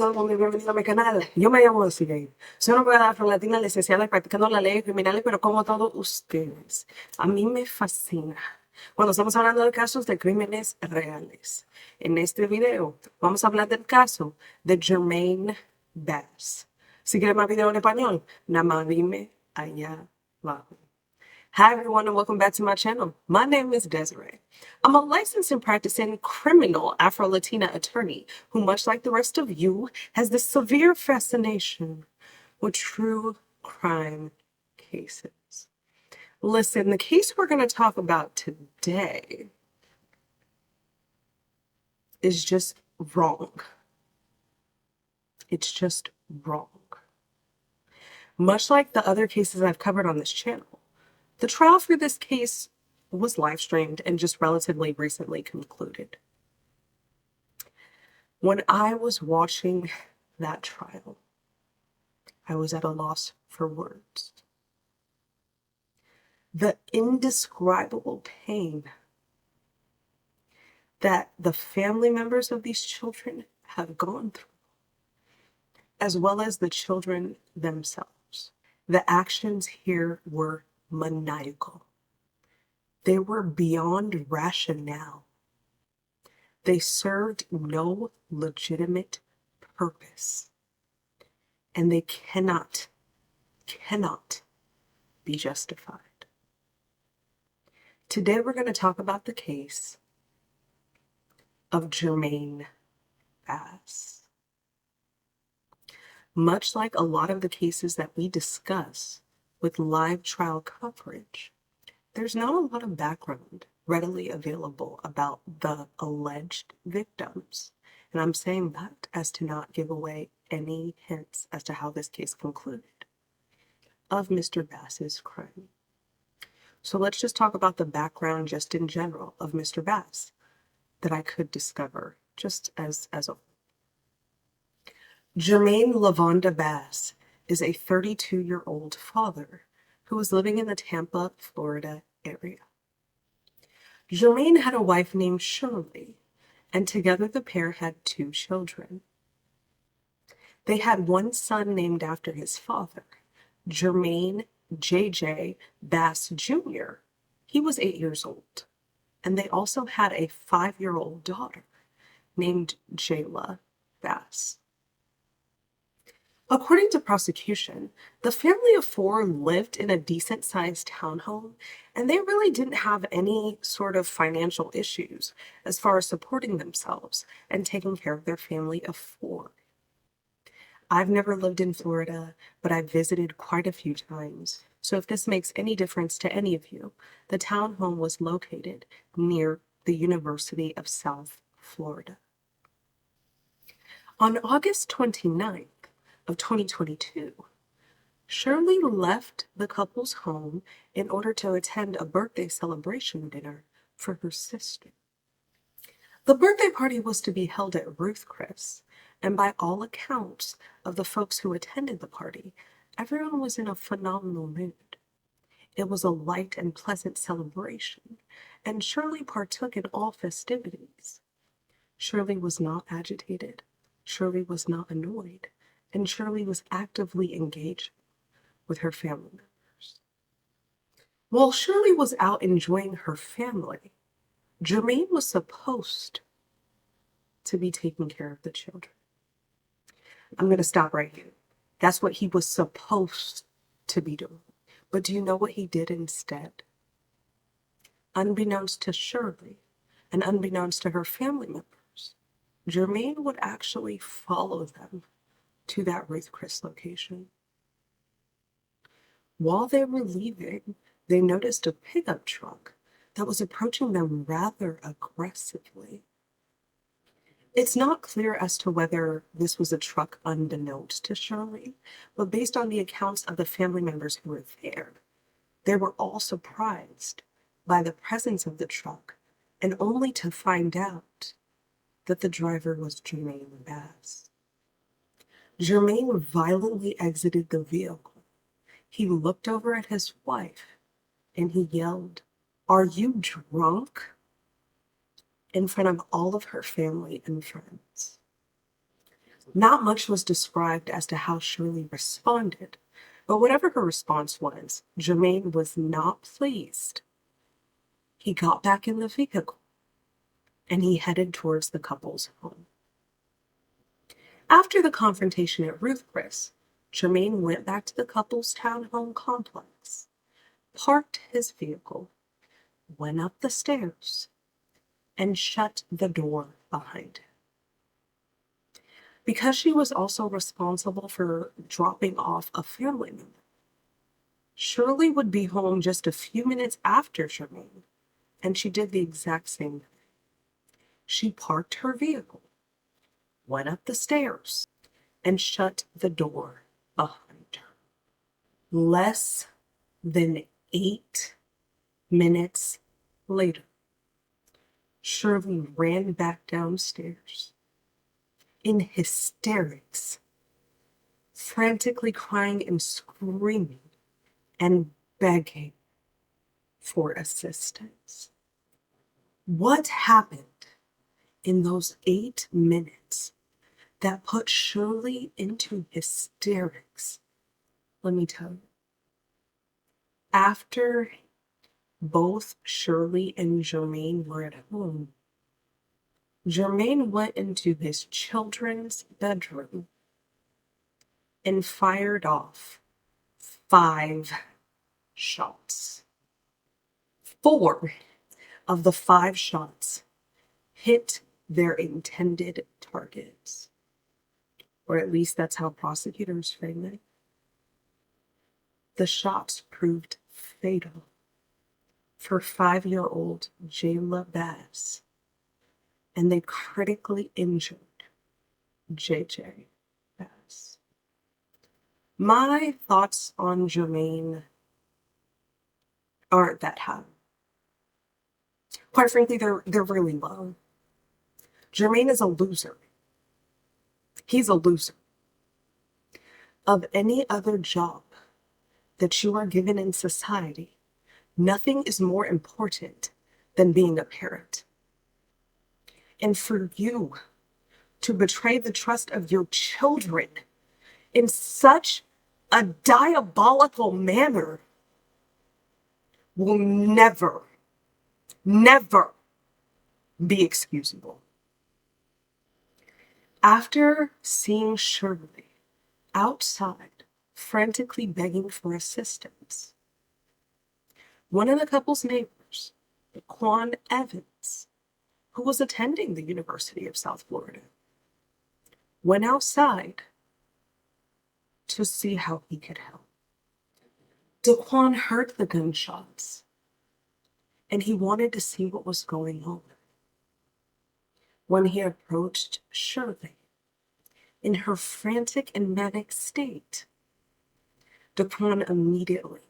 todo el mundo y bienvenido a mi canal. Yo me llamo Shirley. Soy una abogada afrolatina licenciada practicando las leyes criminales, pero como todos ustedes, a mí me fascina cuando estamos hablando de casos de crímenes reales. En este video vamos a hablar del caso de Jermaine Bass. Si quieres más video en español, nada más dime allá abajo. Hi everyone and welcome back to my channel. My name is Desiree. I'm a licensed and practicing criminal Afro-Latina attorney who, much like the rest of you, has this severe fascination with true crime cases. Listen, the case we're going to talk about today is just wrong. It's just wrong. Much like the other cases I've covered on this channel, the trial for this case was live streamed and just relatively recently concluded. When I was watching that trial, I was at a loss for words. The indescribable pain that the family members of these children have gone through, as well as the children themselves. The actions here were maniacal. They were beyond rationale. They served no legitimate purpose. And they cannot be justified. Today we're going to talk about the case of Jermaine Bass. Much like a lot of the cases that we discuss with live trial coverage, there's not a lot of background readily available about the alleged victims. And I'm saying that as to not give away any hints as to how this case concluded of Mr. Bass's crime. So let's just talk about the background just in general of Mr. Bass that I could discover just as a Jermaine Lavanda Bass is a 32-year-old father who was living in the Tampa, Florida area. Jermaine had a wife named Shirley, and together the pair had 2 children. They had one son named after his father, Jermaine J.J. Bass Jr. He was 8 years old, and they also had a 5-year-old daughter named Jaylah Bass. According to Prosecution, the family of 4 lived in a decent-sized townhome, and they really didn't have any sort of financial issues as far as supporting themselves and taking care of their family of 4. I've never lived in Florida, but I've visited quite a few times, so if this makes any difference to any of you, the townhome was located near the University of South Florida. On August 29th, of 2022, Shirley left the couple's home in order to attend a birthday celebration dinner for her sister. The birthday party was to be held at Ruth Chris, and by all accounts of the folks who attended the party, everyone was in a phenomenal mood. It was a light and pleasant celebration, and Shirley partook in all festivities. Shirley was not agitated. Shirley was not annoyed. And Shirley was actively engaged with her family members. While Shirley was out enjoying her family, Jermaine was supposed to be taking care of the children. I'm going to stop right here. That's what he was supposed to be doing. But do you know what he did instead? Unbeknownst to Shirley and unbeknownst to her family members, Jermaine would actually follow them to that Ruth Chris location. While they were leaving, they noticed a pickup truck that was approaching them rather aggressively. It's not clear as to whether this was a truck unbeknownst to Shirley, but based on the accounts of the family members who were there, they were all surprised by the presence of the truck, and only to find out that the driver was Jermaine Bass. Jermaine violently exited the vehicle. He looked over at his wife and he yelled, "Are you drunk?" in front of all of her family and friends. Not much was described as to how Shirley responded, but whatever her response was, Jermaine was not pleased. He got back in the vehicle and he headed towards the couple's home. After the confrontation at Ruth Chris, Jermaine went back to the couple's townhome complex, parked his vehicle, went up the stairs, and shut the door behind him. Because she was also responsible for dropping off a family member, Shirley would be home just a few minutes after Jermaine, and she did the exact same thing. She parked her vehicle, went up the stairs, and shut the door behind her. Less than 8 minutes later, Shirley ran back downstairs in hysterics, frantically crying and screaming and begging for assistance. What happened in those 8 minutes that put Shirley into hysterics? Let me tell you. After both Shirley and Jermaine were at home, Jermaine went into his children's bedroom and fired off 5 shots. 4 of the 5 shots hit their intended targets, or at least that's how prosecutors frame it. The shots proved fatal for 5-year-old Jaylah Bass, and they critically injured JJ Bass. My thoughts on Jermaine aren't that high. Quite frankly, they're really low. Jermaine is a loser. He's a loser. Of any other job that you are given in society, nothing is more important than being a parent. And for you to betray the trust of your children in such a diabolical manner will never, never be excusable. After seeing Shirley outside, frantically begging for assistance, one of the couple's neighbors, Daquan Evans, who was attending the University of South Florida, went outside to see how he could help. Daquan heard the gunshots, and he wanted to see what was going on. When he approached Shirley, in her frantic and manic state, Daquan immediately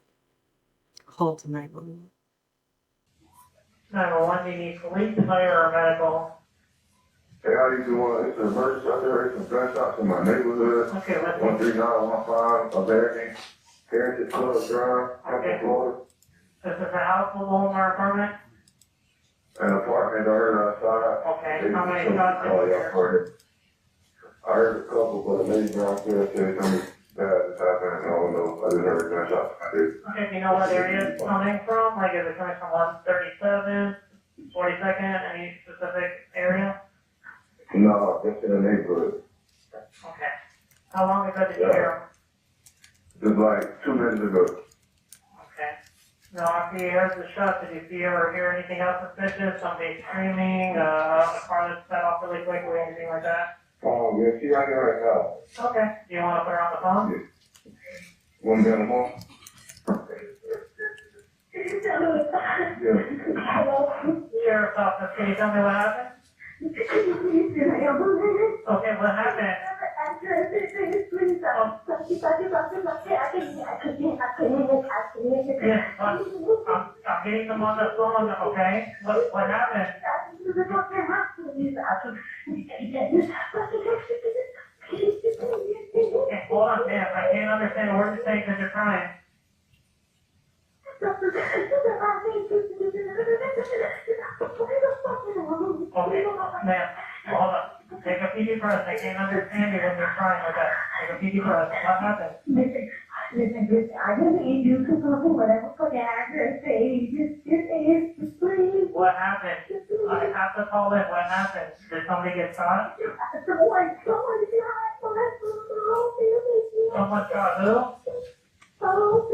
called 911. 911, do you need police, fire, or medical? Hey, how you doing? It's an emergency. I heard some gunshots in my neighborhood. Okay, let's see. 13915 American Heritage Club Drive, Hampton, Florida. Is this a house, a home, or apartment? An apartment I heard outside. Okay, how many shots did you hear? I heard a couple, but a lady downstairs said something bad is happening. I don't know. I just heard gunshots. Okay, do you know what area it's coming from? Like, is it coming from 137, 42nd, any specific area? No, just in the neighborhood. Okay. How long ago did you hear Just like 2 minutes ago. them? Okay. Now, after you heard the shot, did you see or hear anything else suspicious? Somebody screaming, a car that set off really quickly, anything like that? Oh, yeah, she right here right now. Okay. Do you want to put her on the phone? Yeah. Want to be on the phone? Yeah. Hello? Sheriff's office, can you tell me what happened? Okay, what happened? Yes, I'm getting them on the phone, okay? What happened? Okay, hold on, ma'am. I can't understand a word you're saying because you're crying. Okay, ma'am, hold on. Take a PD breath. I can't understand you when you're crying like that. Take a PD breath. What happened? Listen, I didn't need you to something, whatever for that. Just answer, please. What happened? I have to call in. What happened? Did somebody get shot? Someone shot. Someone shot who? Oh,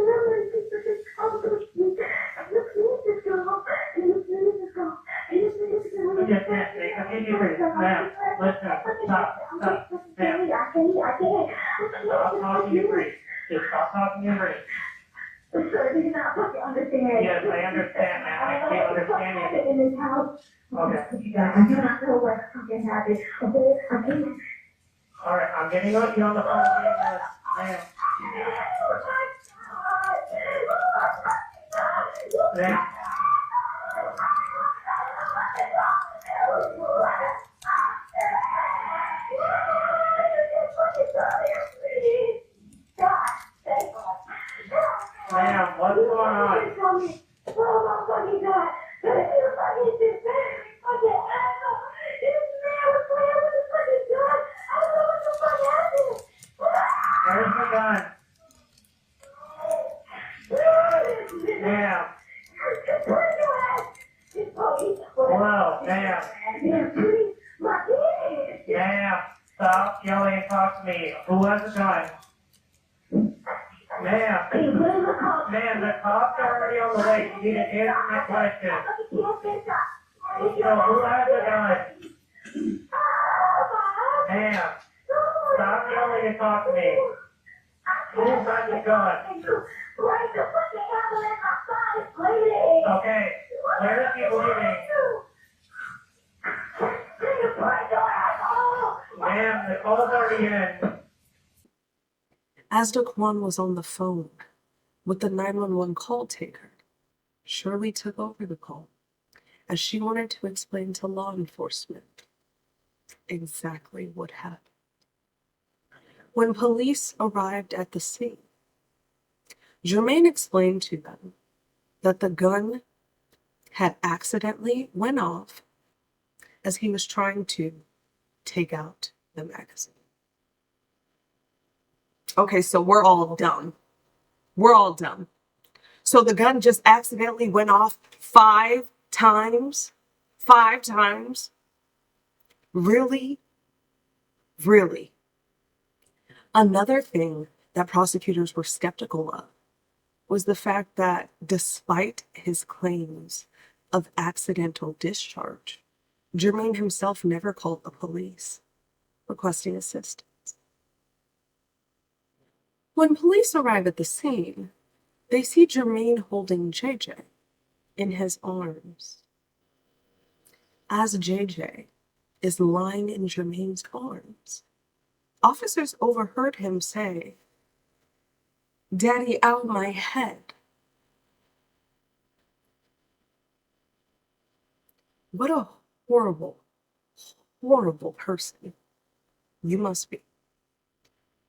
Yes, take a PD breath. Ma'am, listen, stop. Ma'am, I can't. stop talking and breathe. Just stop talking and breathe. Sir, do you not fucking understand? Yes, I understand, ma'am. I can't understand you. In this house. Okay. I do not know what fucking happened. Okay, I can't. Alright, I'm getting you on the phone. Ma'am. Ma'am. Ma'am, what's going on? Oh my fucking God. You fucking shit, man. Fucking asshole. This man was playing with the fucking gun. I don't know what the fuck happened. Where's the gun? Ma'am. Hello, ma'am. Ma'am, stop yelling and talk to me. Who has a gun? Ma'am. Ma'am, the cops are already on the way. You need to answer my question. So who has a gun? Ma'am, stop yelling and talk to me. Who's got the gun? Okay, where is he leaving? Ma'am, the call's already in. As Daquan was on the phone with the 911 call taker, Shirley took over the call as she wanted to explain to law enforcement exactly what happened. When police arrived at the scene, Jermaine explained to them that the gun had accidentally went off as he was trying to take out the magazine. Okay, so we're all dumb. We're all dumb. So the gun just accidentally went off 5 times? 5 times? Really? Really? Another thing that prosecutors were skeptical of was the fact that despite his claims of accidental discharge, Jermaine himself never called the police requesting assistance. When police arrive at the scene, they see Jermaine holding JJ in his arms. As JJ is lying in Jermaine's arms, officers overheard him say, "Daddy, out my head." What a horrible, horrible person you must be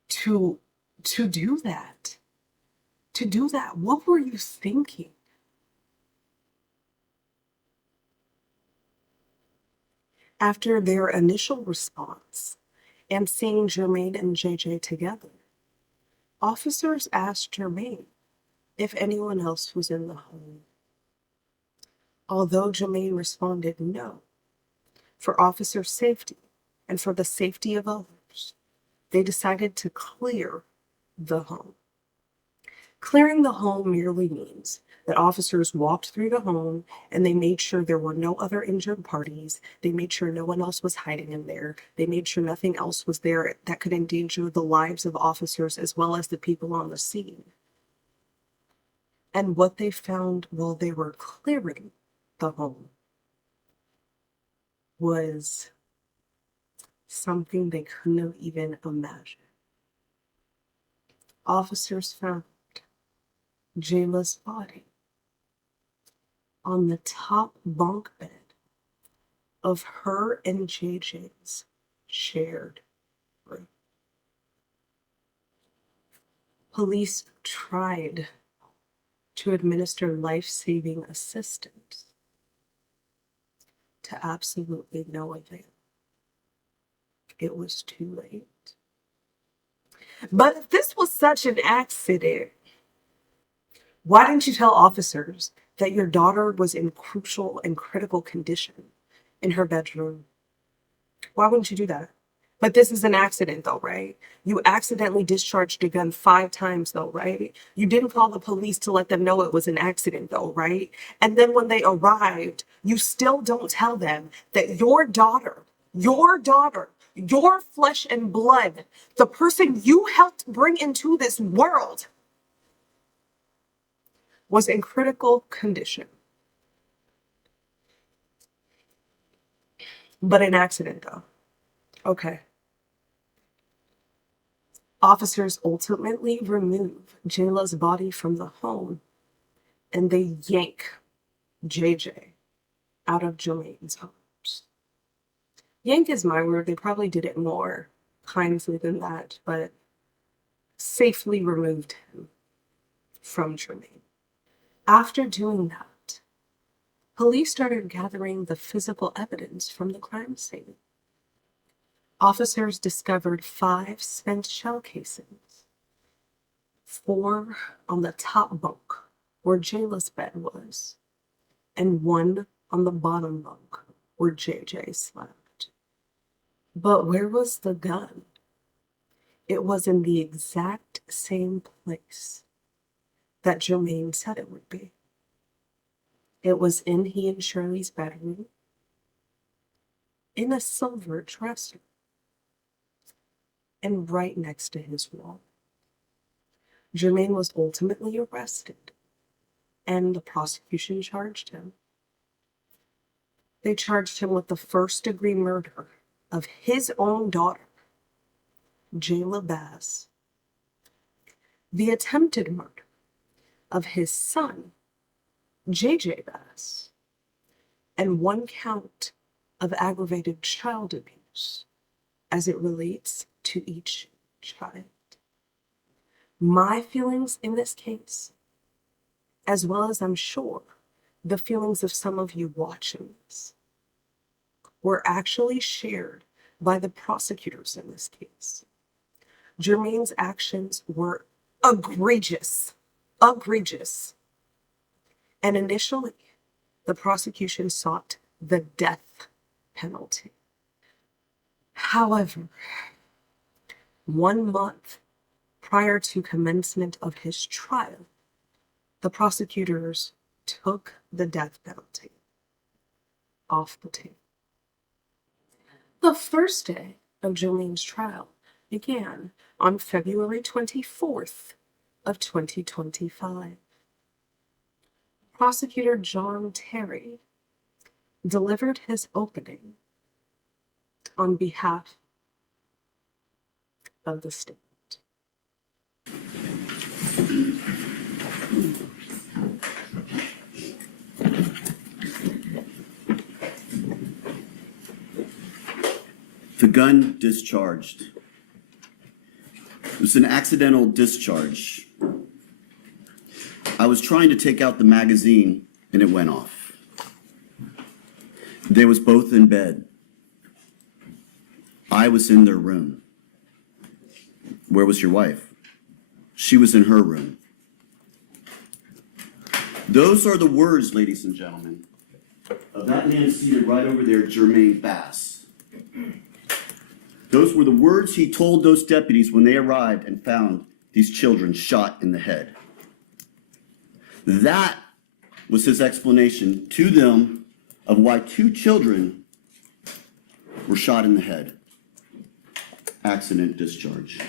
to do that. To do that. What were you thinking? After their initial response and seeing Jermaine and JJ together, officers asked Jermaine if anyone else was in the home. Although Jermaine responded no, for officer safety and for the safety of others, they decided to clear the home. Clearing the home merely means that officers walked through the home and they made sure there were no other injured parties. They made sure no one else was hiding in there. They made sure nothing else was there that could endanger the lives of officers as well as the people on the scene. And what they found while they were clearing the home was something they couldn't have even imagined. Officers found Jaylah's body on the top bunk bed of her and JJ's shared room. Police tried to administer life-saving assistance to absolutely no avail. it was too late. But if this was such an accident, why didn't you tell officers that your daughter was in crucial and critical condition in her bedroom? Why wouldn't you do that? But this is an accident though, right? You accidentally discharged a gun 5 times though, right? You didn't call the police to let them know it was an accident though, right? And then when they arrived, you still don't tell them that your daughter, your flesh and blood, the person you helped bring into this world, was in critical condition. But an accident though. Okay. Officers ultimately remove Jaylah's body from the home and they yank JJ out of Jermaine's arms. Yank is my word. They probably did it more kindly than that, but safely removed him from Jermaine. After doing that, police started gathering the physical evidence from the crime scene. Officers discovered 5 spent shell casings, 4 on the top bunk where Jaylah's bed was, and 1 on the bottom bunk where JJ slept. But where was the gun? It was in the exact same place that Jermaine said it would be. It was in he and Shirley's bedroom, in a silver dresser, and right next to his wall. Jermaine was ultimately arrested, and the prosecution charged him. They charged him with the first-degree murder of his own daughter, Jaylah Bass, the attempted murder of his son, JJ Bass, and 1 count of aggravated child abuse as it relates to each child. My feelings in this case, as well as I'm sure the feelings of some of you watching this, were actually shared by the prosecutors in this case. Jermaine's actions were egregious. And initially, the prosecution sought the death penalty. However, 1 month prior to commencement of his trial, the prosecutors took the death penalty off the table. The first day of Jermaine's trial began on February 24th of 2025. Prosecutor John Terry delivered his opening on behalf of the state. The gun discharged. It was an accidental discharge. I was trying to take out the magazine and it went off. They was both in bed. I was in their room. Where was your wife? She was in her room. Those are the words, ladies and gentlemen, of that man seated right over there, Jermaine Bass. Those were the words he told those deputies when they arrived and found these children shot in the head. That was his explanation to them of why 2 children were shot in the head. Accident discharge.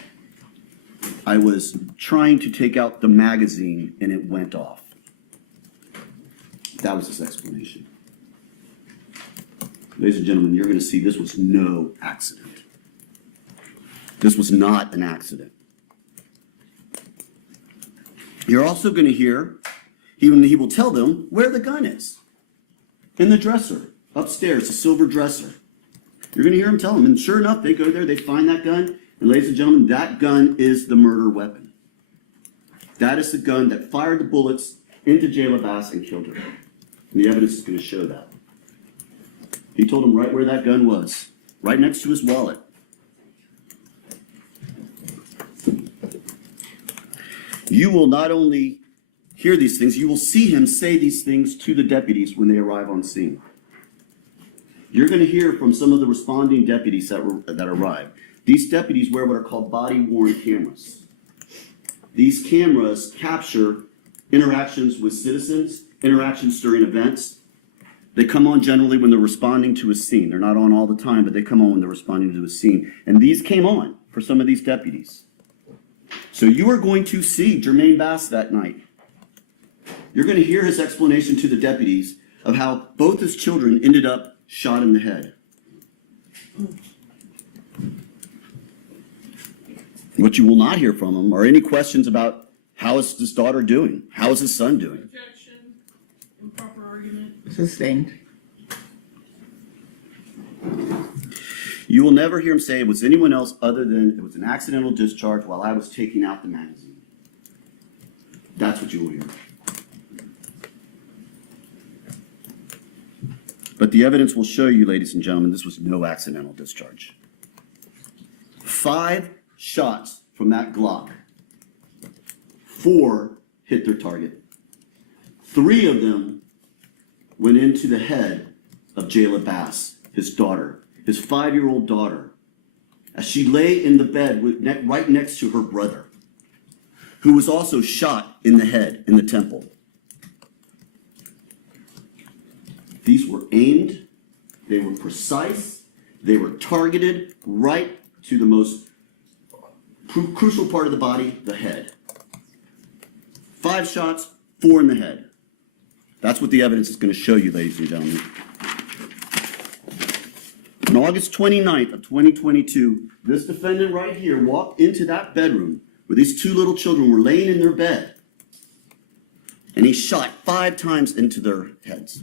I was trying to take out the magazine and it went off. That was his explanation. Ladies and gentlemen, you're going to see this was no accident. This was not an accident. You're also going to hear, he will tell them where the gun is. In the dresser, upstairs, a silver dresser. You're going to hear him tell them, and sure enough, they go there, they find that gun, and ladies and gentlemen, that gun is the murder weapon. That is the gun that fired the bullets into Jaylah Bass and killed her. And the evidence is going to show that. He told them right where that gun was, right next to his wallet. You will not only hear these things, you will see him say these things to the deputies when they arrive on scene. You're going to hear from some of the responding deputies that arrive. These deputies wear what are called body-worn cameras. These cameras capture interactions with citizens, interactions during events. They come on generally when they're responding to a scene. They're not on all the time, but they come on when they're responding to a scene. And these came on for some of these deputies. So you are going to see Jermaine Bass that night. You're going to hear his explanation to the deputies of how both his children ended up shot in the head. What you will not hear from him are any questions about how is his daughter doing? How is his son doing? Objection. Improper argument. Sustained. You will never hear him say it was anyone else other than it was an accidental discharge while I was taking out the magazine. That's what you will hear. But the evidence will show you, ladies and gentlemen, this was no accidental discharge. 5 shots from that Glock. 4 hit their target. 3 of them went into the head of Jaylah Bass, his daughter, his 5-year-old daughter, as she lay in the bed right next to her brother, who was also shot in the head, in the temple. These were aimed, they were precise, they were targeted right to the most crucial part of the body, the head. 5 shots, 4 in the head. That's what the evidence is going to show you, ladies and gentlemen. On August 29th of 2022, this defendant right here walked into that bedroom where these 2 little children were laying in their bed, and he shot 5 times into their heads.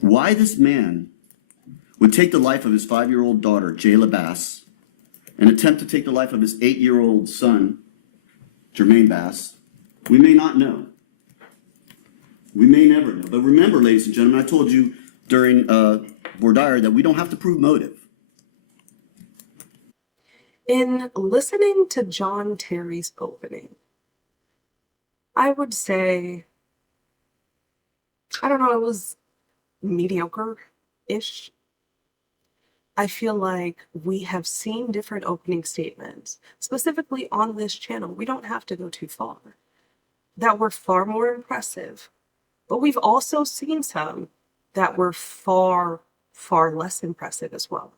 Why this man would take the life of his 5-year-old daughter, Jaylah Bass, and attempt to take the life of his 8-year-old son, Jermaine Bass, we may not know. We may never know. But remember, ladies and gentlemen, I told you during voir dire that we don't have to prove motive. In listening to John Terry's opening, I would say, I don't know, it was mediocre-ish. I feel like we have seen different opening statements, specifically on this channel. We don't have to go too far, that were far more impressive. But we've also seen some that were far, far less impressive as well.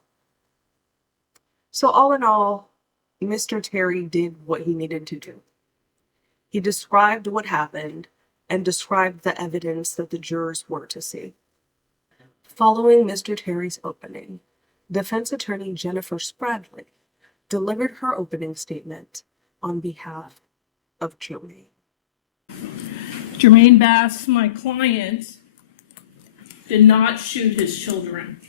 So all in all, Mr. Terry did what he needed to do. He described what happened and described the evidence that the jurors were to see. Following Mr. Terry's opening, defense attorney Jennifer Spradley delivered her opening statement on behalf of Jermaine. Jermaine Bass, my client, did not shoot his children.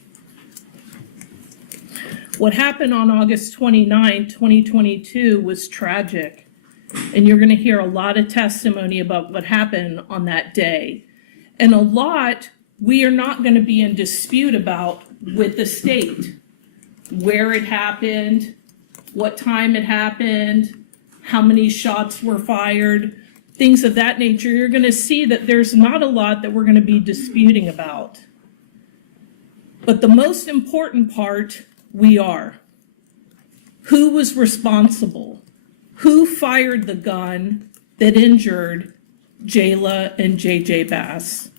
What happened on August 29, 2022 was tragic, and you're going to hear a lot of testimony about what happened on that day. And a lot we are not going to be in dispute about with the state. Where it happened, what time it happened, how many shots were fired, things of that nature. You're going to see that there's not a lot that we're going to be disputing about. But the most important part, we are. Who was responsible? Who fired the gun that injured Jaylah and JJ Bass?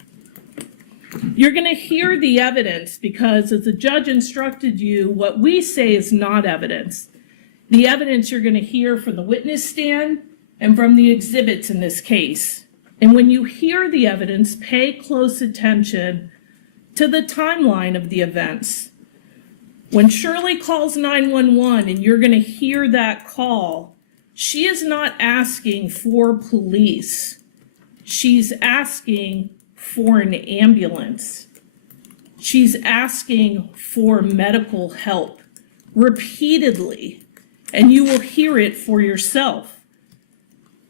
You're going to hear the evidence because, as the judge instructed you, what we say is not evidence. The evidence you're going to hear from the witness stand and from the exhibits in this case. And when you hear the evidence, pay close attention to the timeline of the events. When Shirley calls 911 and you're going to hear that call, she is not asking for police. She's asking for an ambulance. She's asking for medical help repeatedly, and you will hear it for yourself.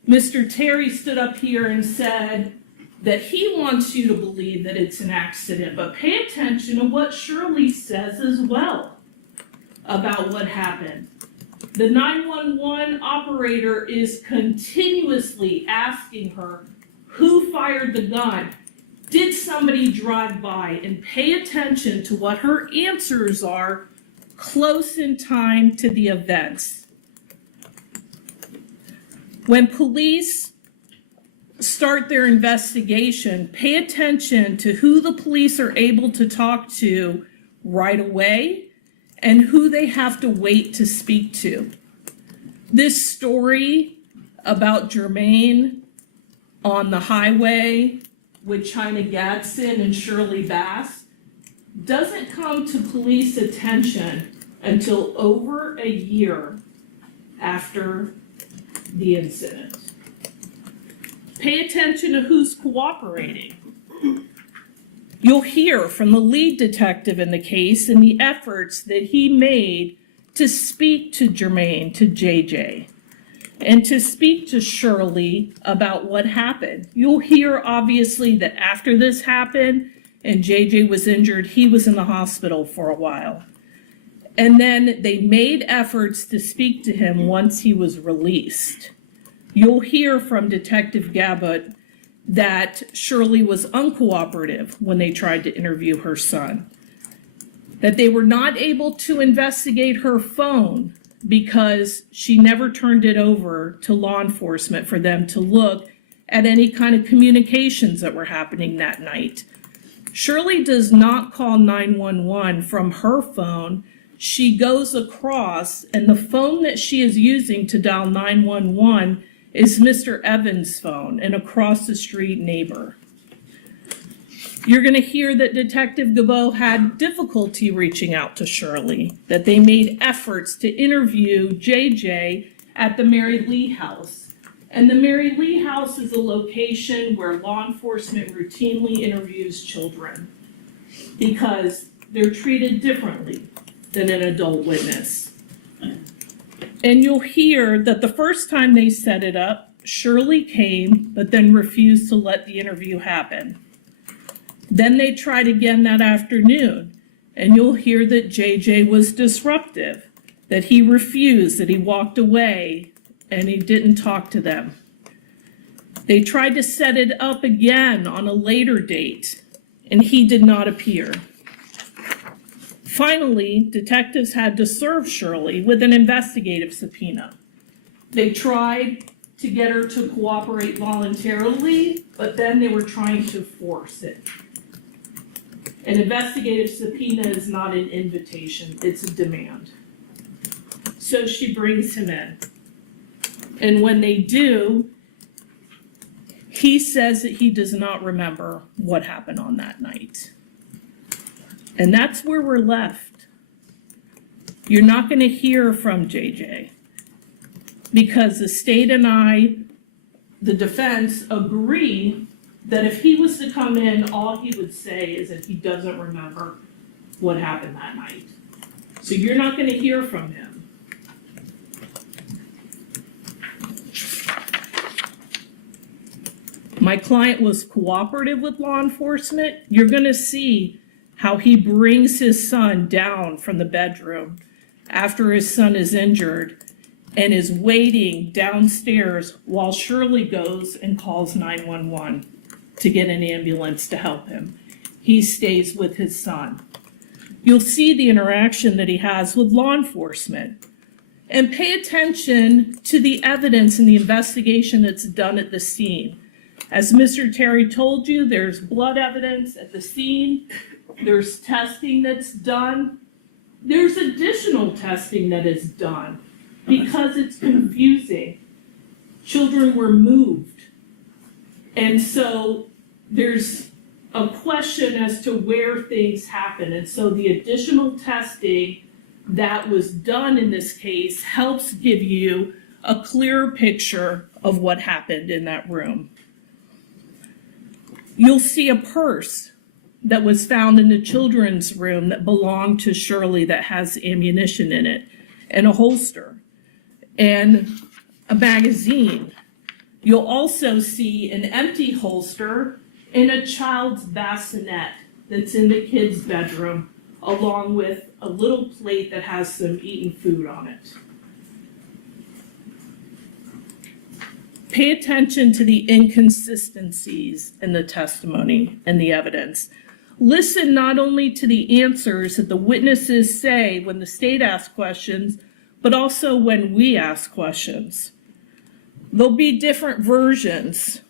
Mr. Terry stood up here and said that he wants you to believe that it's an accident, but pay attention to what Shirley says as well about what happened. The 911 operator is continuously asking her, who fired the gun? Did somebody drive by? And pay attention to what her answers are close in time to the events. When police start their investigation, pay attention to who the police are able to talk to right away and who they have to wait to speak to. This story about Jermaine on the highway with China Gadsden and Shirley Bass doesn't come to police attention until over a year after the incident. Pay attention to who's cooperating. You'll hear from the lead detective in the case and the efforts that he made to speak to Jermaine, to JJ, and to speak to Shirley about what happened. You'll hear, obviously, that after this happened and JJ was injured, he was in the hospital for a while. And then they made efforts to speak to him once he was released. You'll hear from Detective Gabbott that Shirley was uncooperative when they tried to interview her son, that they were not able to investigate her phone because she never turned it over to law enforcement for them to look at any kind of communications that were happening that night. Shirley does not call 911 from her phone. She goes across, and the phone that she is using to dial 911 is Mr. Evans' phone, an across the street neighbor. You're going to hear that Detective Gabot had difficulty reaching out to Shirley, that they made efforts to interview JJ at the Mary Lee house. And the Mary Lee house is a location where law enforcement routinely interviews children because they're treated differently than an adult witness. And you'll hear that the first time they set it up, Shirley came, but then refused to let the interview happen. Then they tried again that afternoon, and you'll hear that JJ was disruptive, that he refused, that he walked away, and he didn't talk to them. They tried to set it up again on a later date, and he did not appear. Finally, detectives had to serve Shirley with an investigative subpoena. They tried to get her to cooperate voluntarily, but then they were trying to force it. An investigative subpoena is not an invitation, it's a demand. So she brings him in. And when they do, he says that he does not remember what happened on that night. And that's where we're left. You're not going to hear from JJ because the state and I, the defense, agree that if he was to come in, all he would say is that he doesn't remember what happened that night. So you're not going to hear from him. My client was cooperative with law enforcement. You're going to see how he brings his son down from the bedroom after his son is injured and is waiting downstairs while Shirley goes and calls 911 to get an ambulance to help him. He stays with his son. You'll see the interaction that he has with law enforcement. And pay attention to the evidence and the investigation that's done at the scene. As Mr. Terry told you, there's blood evidence at the scene. There's testing that's done. There's additional testing that is done because it's confusing. Children were moved. And so there's a question as to where things happen. And so the additional testing that was done in this case helps give you a clearer picture of what happened in that room. You'll see a purse that was found in the children's room that belonged to Shirley that has ammunition in it, and a holster, and a magazine. You'll also see an empty holster and a child's bassinet that's in the kid's bedroom, along with a little plate that has some eaten food on it. Pay attention to the inconsistencies in the testimony and the evidence. Listen not only to the answers that the witnesses say when the state asks questions, but also when we ask questions. There'll be different versions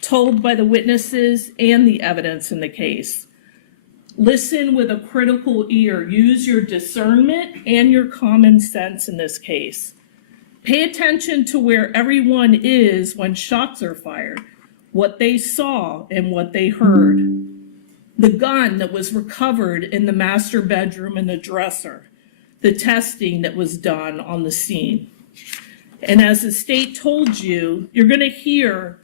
told by the witnesses and the evidence in the case. Listen with a critical ear. Use your discernment and your common sense in this case. Pay attention to where everyone is when shots are fired, what they saw and what they heard. The gun that was recovered in the master bedroom and the dresser, the testing that was done on the scene. And as the state told you, you're going to hear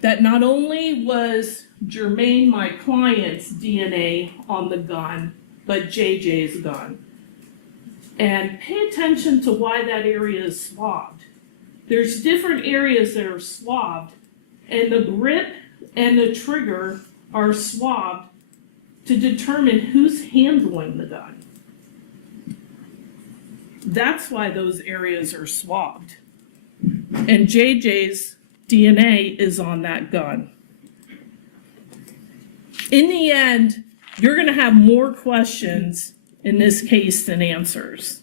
that not only was Jermaine, my client's DNA on the gun, but JJ's gun. And pay attention to why that area is swabbed. There's different areas that are swabbed, and the grip and the trigger are swabbed to determine who's handling the gun. That's why those areas are swabbed. And JJ's DNA is on that gun. In the end, you're going to have more questions in this case than answers.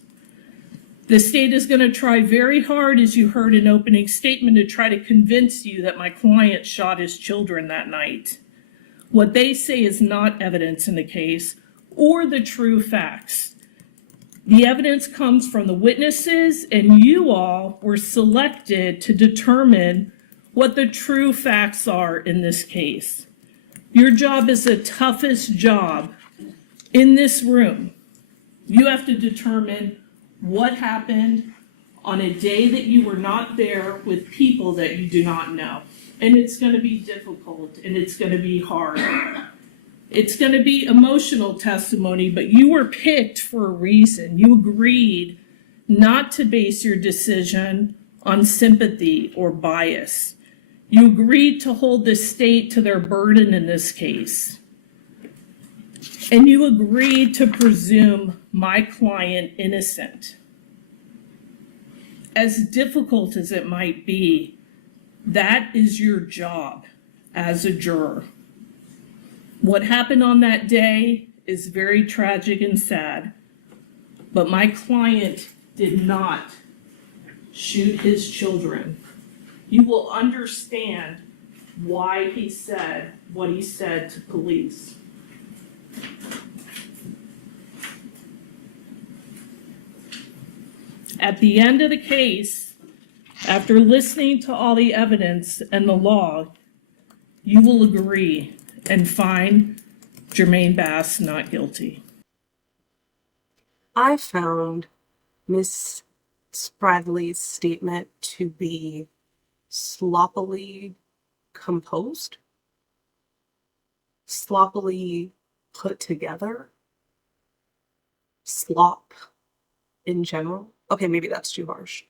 The state is going to try very hard, as you heard in opening statement, to try to convince you that my client shot his children that night. What they say is not evidence in the case or the true facts. The evidence comes from the witnesses, and you all were selected to determine what the true facts are in this case. Your job is the toughest job in this room. You have to determine what happened on a day that you were not there with people that you do not know. And it's going to be difficult, and it's going to be hard. It's going to be emotional testimony, but you were picked for a reason. You agreed not to base your decision on sympathy or bias. You agreed to hold the state to their burden in this case. And you agreed to presume my client innocent. As difficult as it might be, that is your job as a juror. What happened on that day is very tragic and sad, but my client did not shoot his children. You will understand why he said what he said to police. At the end of the case, after listening to all the evidence and the law, you will agree and find Jermaine Bass not guilty. I found Miss Spradley's statement to be sloppily composed, sloppily put together, slop in general. Okay, maybe that's too harsh.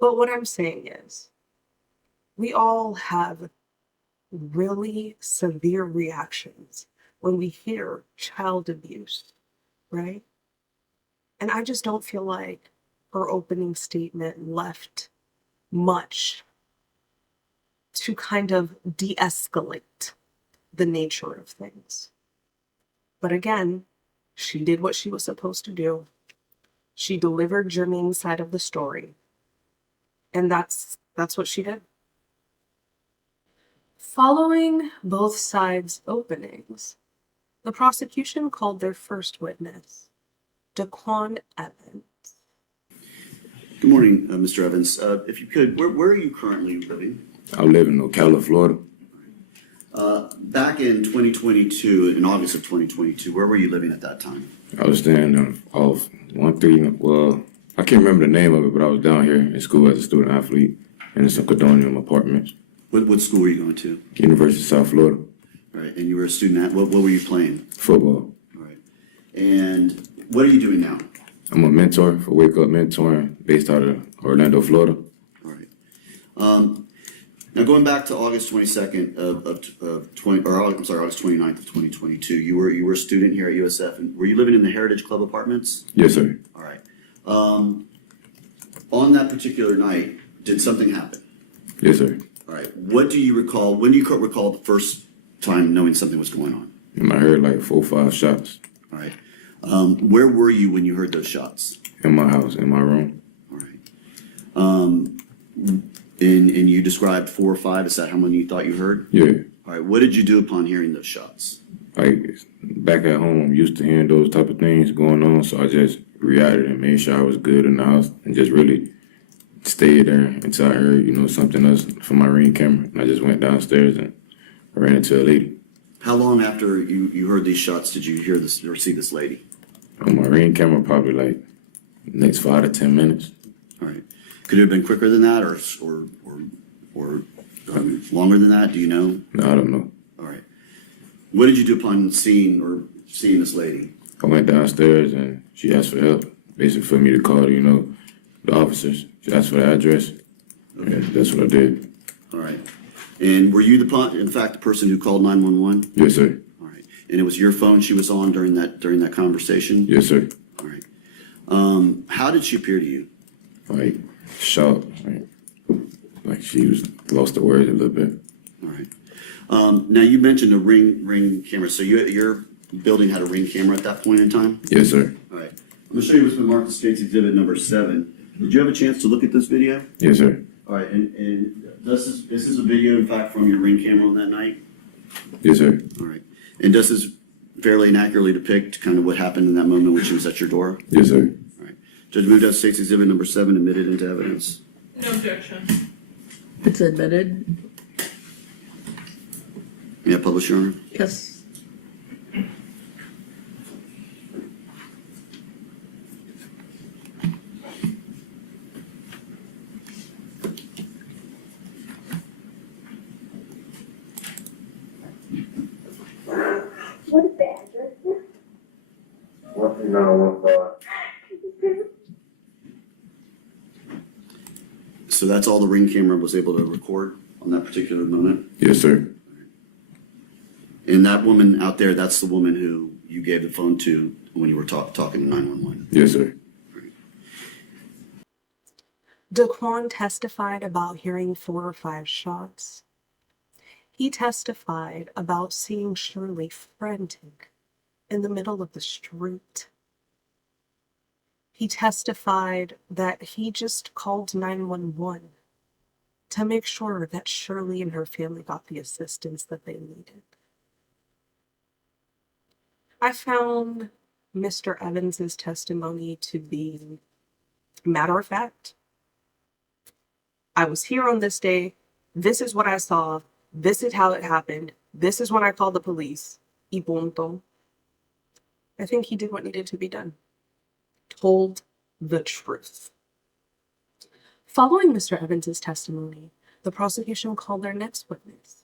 But what I'm saying is, we all have really severe reactions when we hear child abuse, right? And I just don't feel like her opening statement left much to kind of de-escalate the nature of things. But again, she did what she was supposed to do. She delivered Jermaine's side of the story. And that's what she did. Following both sides' openings, the prosecution called their first witness, Daquan Evans. Good morning, Mr. Evans. If you could, where are you currently living? I live in Ocala, Florida. Back in 2022, in August of 2022, where were you living at that time? I was staying off 13. Well, I can't remember the name of it, but I was down here in school as a student athlete in some condominium apartments. What school were you going to? University of South Florida. All right, and you were a student at, what were you playing? Football. All right. And what are you doing now? I'm a mentor for Wake Up Mentoring based out of Orlando, Florida. All right. Now going back to August 22nd August 29th of 2022, you were a student here at USF, and were you living in the Heritage Club apartments? Yes, sir. All right. On that particular night, did something happen? Yes, sir. All right. What do you recall? When do you recall the first time knowing something was going on? And I heard like 4 or 5 shots All right. Where were you when you heard those shots? in my house, in my room. All right. And you described 4 or 5. Is that how many you thought you heard? Yeah. All right. What did you do upon hearing those shots? Like back at home, I'm used to hearing those type of things going on, so I just reacted and made sure I was good in the house and just really stayed there until I heard, something else from my Ring camera. And I just went downstairs and ran into a lady. How long after you heard these shots did you hear this or see this lady? On my Ring camera, probably like next 5 to 10 minutes. All right. Could it have been quicker than that or longer than that? Do you know? No, I don't know. All right. What did you do upon seeing this lady? I went downstairs and she asked for help, basically for me to call, the officers. She asked for the address. Okay. And that's what I did. All right. And were you in fact the person who called 911? Yes, sir. All right. And it was your phone she was on during that conversation? Yes, sir. All right. How did she appear to you? Like shocked, like she was lost the words a little bit. All right. Now you mentioned a ring camera. So your building had a Ring camera at that point in time? Yes, sir. All right. I'm gonna show you what's been marked as State's Exhibit number 7. Did you have a chance to look at this video? Yes, sir. All right. And this is a video, in fact, from your Ring camera on that night? Yes, sir. All right. And does this fairly and accurately depict kind of what happened in that moment when she was at your door? Yes, sir. All right. Judge moved out State's Exhibit number 7 admitted into evidence. No objection. It's admitted. May I publish, Your Honor? Yes. What is the address? What's the number 15? So that's all the Ring camera was able to record on that particular moment? Yes, sir. And that woman out there, that's the woman who you gave the phone to when you were talking to 911? Yes, sir. Daquan testified about hearing 4 or 5 shots. He testified about seeing Shirley frantic in the middle of the street. He testified that he just called 911 to make sure that Shirley and her family got the assistance that they needed. I found Mr. Evans's testimony to be matter of fact. I was here on this day. This is what I saw. This is how it happened. This is when I called the police. Y punto. I think he did what needed to be done. Told the truth. Following Mr. Evans's testimony, the prosecution called their next witness,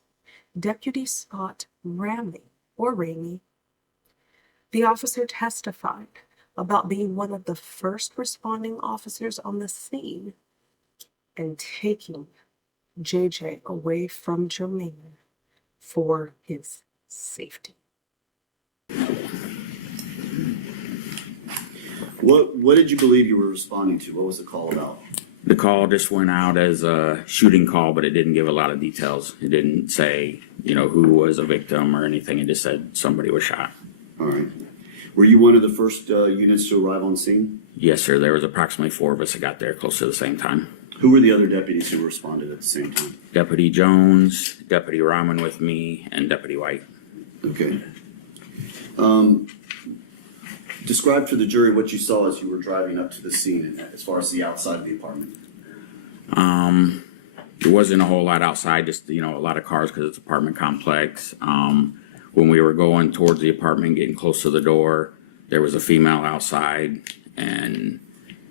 Deputy Scott Rammey, or Rammey. The officer testified about being one of the first responding officers on the scene and taking JJ away from Jermaine for his safety. What did you believe you were responding to? What was the call about? The call just went out as a shooting call, but it didn't give a lot of details. It didn't say, who was a victim or anything. It just said somebody was shot. All right. Were you one of the first units to arrive on scene? Yes, sir. There was approximately 4 of us that got there close to the same time. Who were the other deputies who responded at the same time? Deputy Jones, Deputy Rahman with me, and Deputy White. Okay. Describe to the jury what you saw as you were driving up to the scene as far as the outside of the apartment. There wasn't a whole lot outside, just, a lot of cars because it's an apartment complex. When we were going towards the apartment, getting close to the door, there was a female outside, and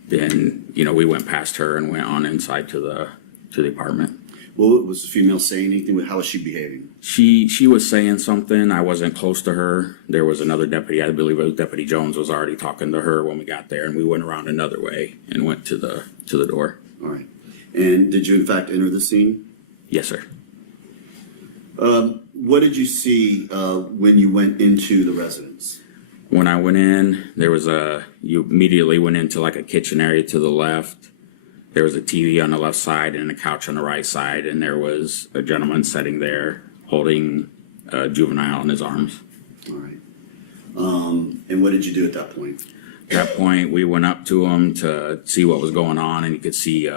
then, we went past her and went on inside to the apartment. Well, was the female saying anything? How was she behaving? She was saying something. I wasn't close to her. There was another deputy, I believe it was Deputy Jones, was already talking to her when we got there, and we went around another way and went to the door. All right. And did you in fact enter the scene? Yes, sir. What did you see when you went into the residence? When I went in, you immediately went into like a kitchen area to the left. there was a TV on the left side and a couch on the right side, and there was a gentleman sitting there holding a juvenile in his arms. All right. And what did you do at that point? At that point, we went up to him to see what was going on, and you could see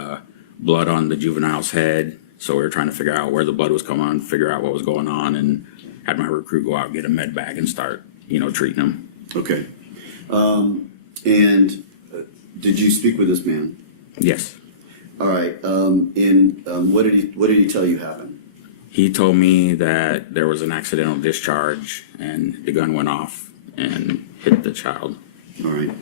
blood on the juvenile's head. So we were trying to figure out where the blood was coming on, figure out what was going on, and had my recruit go out and get a med bag and start, treating him. Okay. And did you speak with this man? Yes. All right. What did he tell you happened? He told me that there was an accidental discharge and the gun went off and hit the child. All right.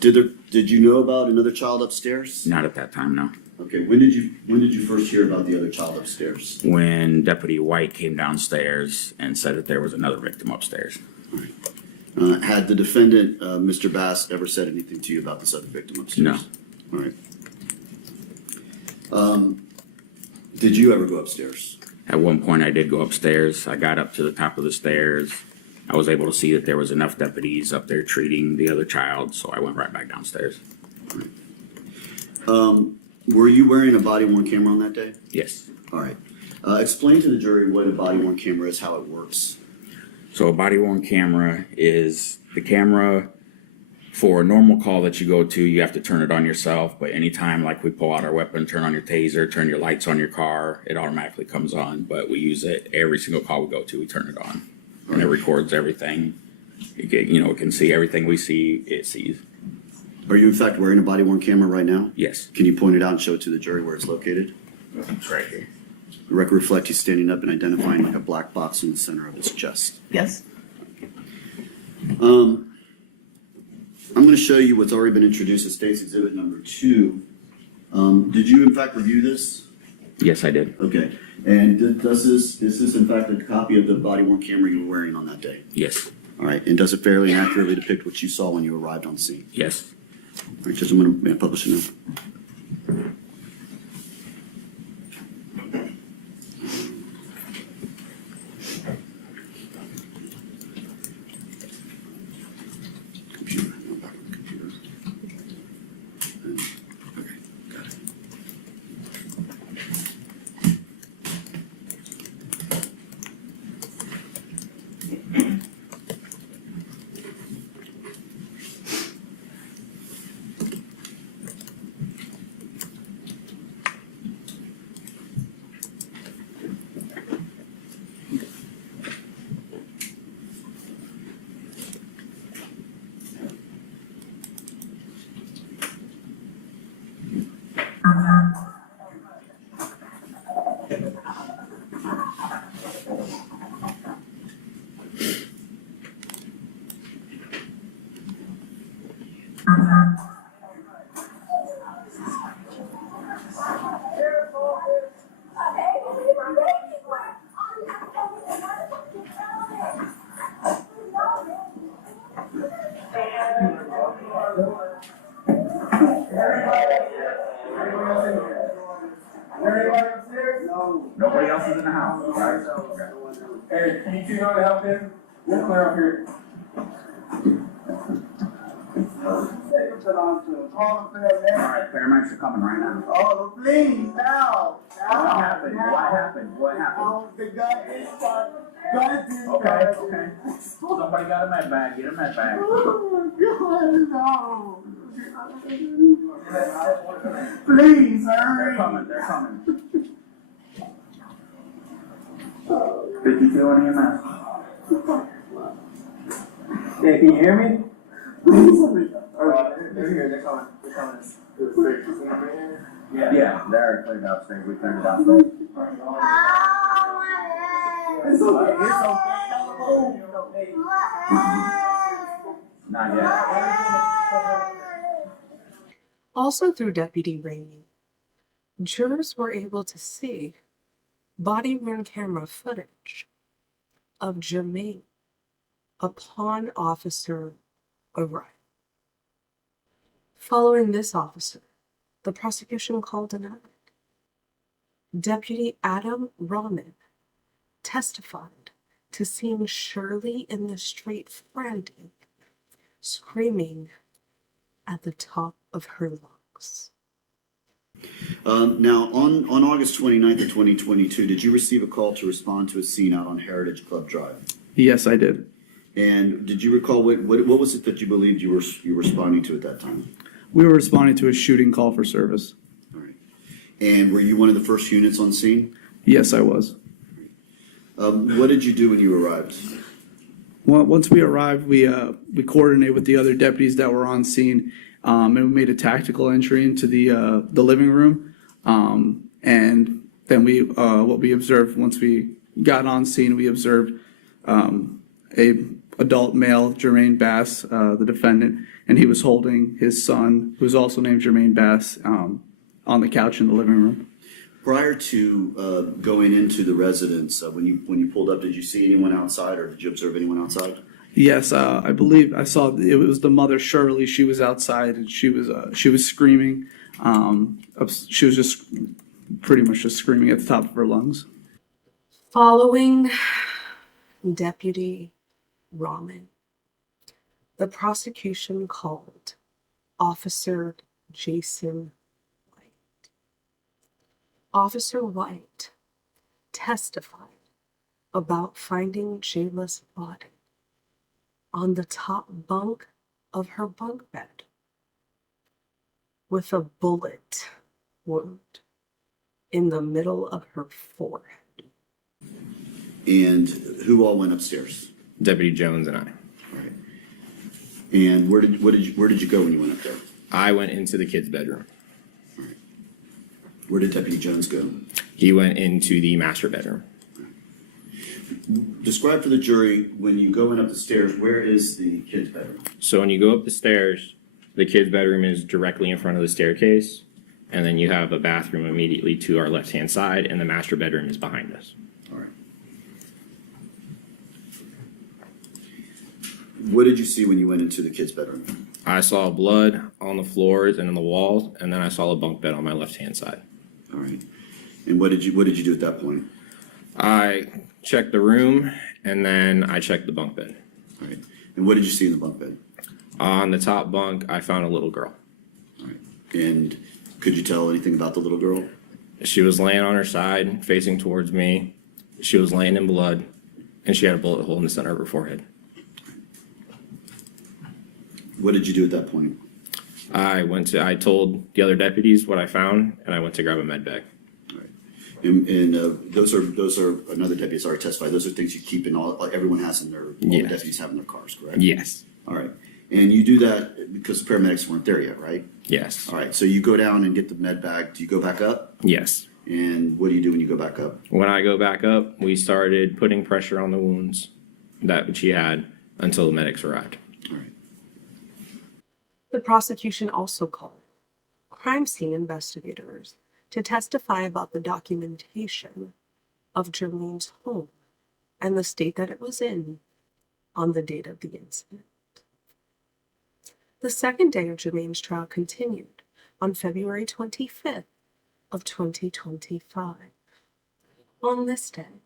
Did you know about another child upstairs? Not at that time, no. Okay. When did you first hear about the other child upstairs? When Deputy White came downstairs and said that there was another victim upstairs. All right. Had the defendant, Mr. Bass, ever said anything to you about this other victim upstairs? No. All right. Did you ever go upstairs? At one point I did go upstairs. I got up to the top of the stairs. I was able to see that there was enough deputies up there treating the other child, so I went right back downstairs. Were you wearing a body-worn camera on that day? Yes. All right. Explain to the jury what a body-worn camera is, how it works. So a body-worn camera is the camera for a normal call that you go to, you have to turn it on yourself, but anytime like we pull out our weapon, turn on your taser, turn your lights on your car, it automatically comes on, but we use it every single call we go to, we turn it on. And it records everything. It can see everything we see, it sees. Are you in fact wearing a body-worn camera right now? Yes. Can you point it out and show it to the jury where it's located? It's right here. The record reflect he's standing up and identifying like a black box in the center of his chest. Yes. I'm going to show you what's already been introduced as State's Exhibit number 2. Did you in fact review this? Yes, I did. Okay. And is this in fact a copy of the body-worn camera you were wearing on that day? Yes. All right. And does it fairly and accurately depict what you saw when you arrived on scene? Yes. All right, Judge, I'm going to publish it now. Computer. No, back on the computer. Okay, got it. Nobody else is in the house, right? Hey, can you two go to help him? We'll clear up here. Alright, paramedics are coming right now. Oh, please, now. What happened? What happened? What happened? Oh, the gun is shot. Gun is Okay. Somebody got a med bag. Get a med bag. Oh, God, no. Please, hurry. They're coming. 52 on EMS. Yeah, can you hear me? They're here, they're coming. Yeah, they're cleared upstairs. We cleared it downstairs. It's okay. Not yet. Also through Deputy Rammey, jurors were able to see body-worn camera footage of Jermaine upon officer arrival. Following this officer, the prosecution called an advocate. Deputy Adam Rahman testified to seeing Shirley in the street frantic, screaming at the top of her lungs. Now, on August 29th of 2022, did you receive a call to respond to a scene out on Heritage Club Drive? Yes, I did. And did you recall what was it that you believed you were responding to at that time? We were responding to a shooting call for service. All right. And were you one of the first units on scene? Yes, I was. What did you do when you arrived? Well, once we arrived, we coordinated with the other deputies that were on scene, and we made a tactical entry into the living room. And then what we observed once we got on scene, we observed a adult male, Jermaine Bass, the defendant, and he was holding his son, who was also named Jermaine Bass, on the couch in the living room. Prior to going into the residence, when you pulled up, did you see anyone outside, or did you observe anyone outside? Yes, I believe I saw it was the mother, Shirley. She was outside and she was screaming. She was just pretty much just screaming at the top of her lungs. Following Deputy Rahman, the prosecution called Officer Jason White. Officer White testified about finding Jaylah's body on the top bunk of her bunk bed with a bullet wound in the middle of her forehead. And who all went upstairs? Deputy Jones and I. Right. And where did you go when you went up there? I went into the kids' bedroom. Right. Where did Deputy Jones go? He went into the master bedroom. Describe for the jury, when you go in up the stairs, where is the kids' bedroom? So when you go up the stairs, the kids' bedroom is directly in front of the staircase, and then you have a bathroom immediately to our left-hand side, and the master bedroom is behind us. All right. What did you see when you went into the kids' bedroom? I saw blood on the floors and in the walls, and then I saw a bunk bed on my left-hand side. All right. And what did you do at that point? I checked the room, and then I checked the bunk bed. All right. And what did you see in the bunk bed? On the top bunk, I found a little girl. All right. And could you tell anything about the little girl? She was laying on her side, facing towards me. She was laying in blood, and she had a bullet hole in the center of her forehead. What did you do at that point? I told the other deputies what I found, and I went to grab a med bag. All right. And those are another deputy has already testified. Those are things you keep in everyone has in their, all the deputies have in their cars, correct? Yes. All right. And you do that because the paramedics weren't there yet, right? Yes. All right. So you go down and get the med bag. Do you go back up? Yes. And what do you do when you go back up? When I go back up, we started putting pressure on the wounds that she had until the medics arrived. All right. The prosecution also called crime scene investigators to testify about the documentation of Jermaine's home and the state that it was in on the date of the incident. The second day of Jermaine's trial continued on February 25th of 2025. On this day,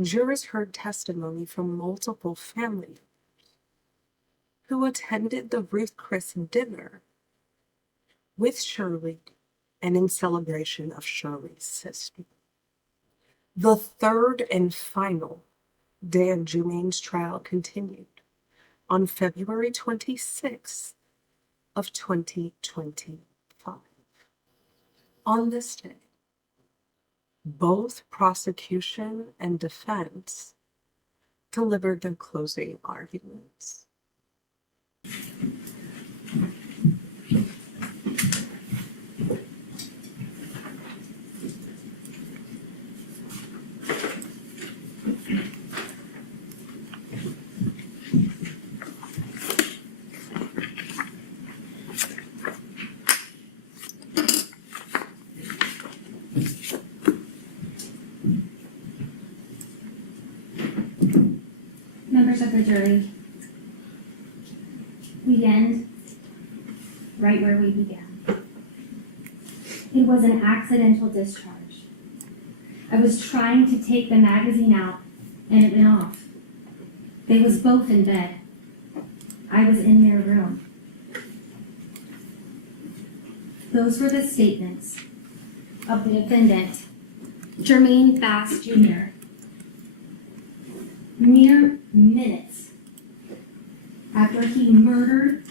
jurors heard testimony from multiple family members who attended the Ruth Chris dinner with Shirley and in celebration of Shirley's sister. The third and final day of Jermaine's trial continued on February 26th of 2025. On this day, both prosecution and defense delivered their closing arguments. Members of the jury, we end right where we began. It was an accidental discharge. I was trying to take the magazine out and it went off. They was both in bed. I was in their room. Those were the statements of the defendant, Jermaine Bass Jr. Mere minutes after he murdered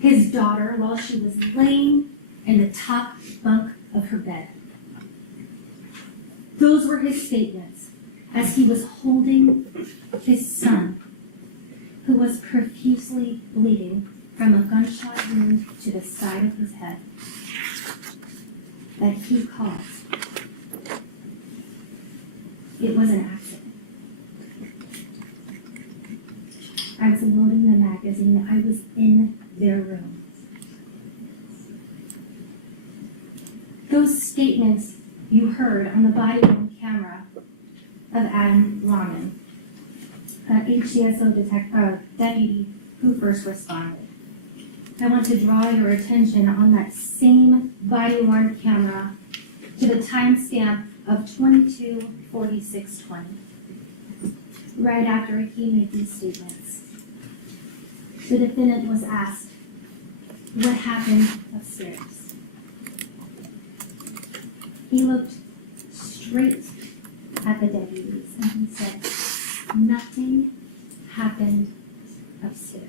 his daughter while she was laying in the top bunk of her bed. Those were his statements as he was holding his son, who was profusely bleeding from a gunshot wound to the side of his head that he caused. It was an accident. I was loading the magazine. I was in their room. Those statements you heard on the body-worn camera of Adam Rahman, HCSO deputy who first responded. I want to draw your attention on that same body-worn camera to the timestamp of 22:46:20, right after he made these statements. The defendant was asked, "What happened upstairs?" He looked straight at the deputies and he said, "Nothing happened upstairs."